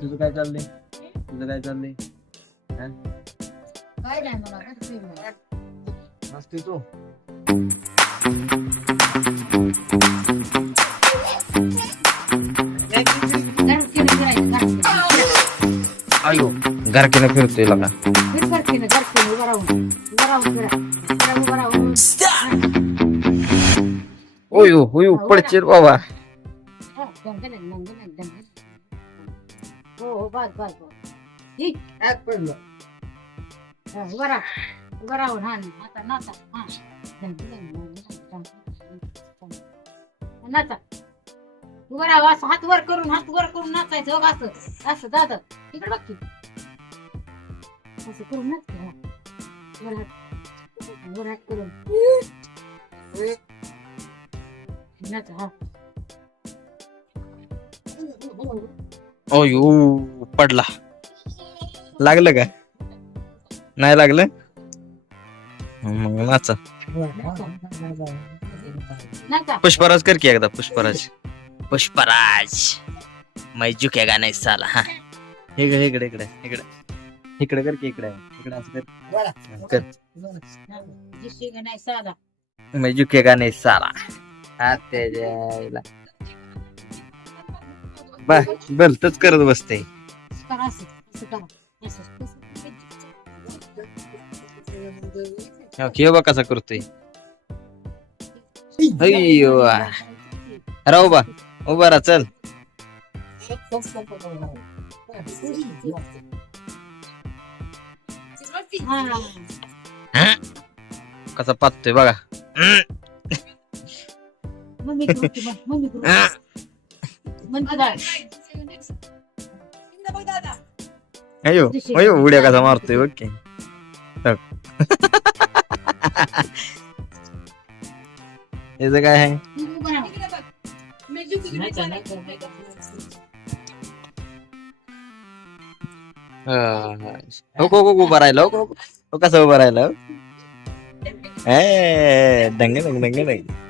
तुझं काय चाललंय? तुझं काय चाललंय? काय नाही मला मस्ती तू अयो घरकीनं फिरतोय लगा ओयो ओयो पडचेर बाबा हो बस बस बस उभा राहून हा आता नाचा हा नाचा उभा राहा असं हात वर करून नाचायचं बघ असं असं दादा तिकडे बघ की असं करून नाच वर हात करून नाचा हा ओयो पडला लागलं का नाही लागलं मग नाचा नाचा पुष्पराज कर की एकदा पुष्पराज मैं झुकेगा नहीं साला हा इकडे इकडे इकडे इकडे इकडे कर की इकडे असं कर जिसकी नाही साधा मैं झुकेगा नहीं साला हा त्याला भलतच करत बसते करा असं करा हे बघ कसा करतोय अय्यो राव उभा उभा राहा चल कसा पाततोय बघा अयो अयो उड्या कसा मारतोय बघ की याचं काय आहे हो उभा राहिला हो कसं उभा राहिला दंग दंग दंग दंग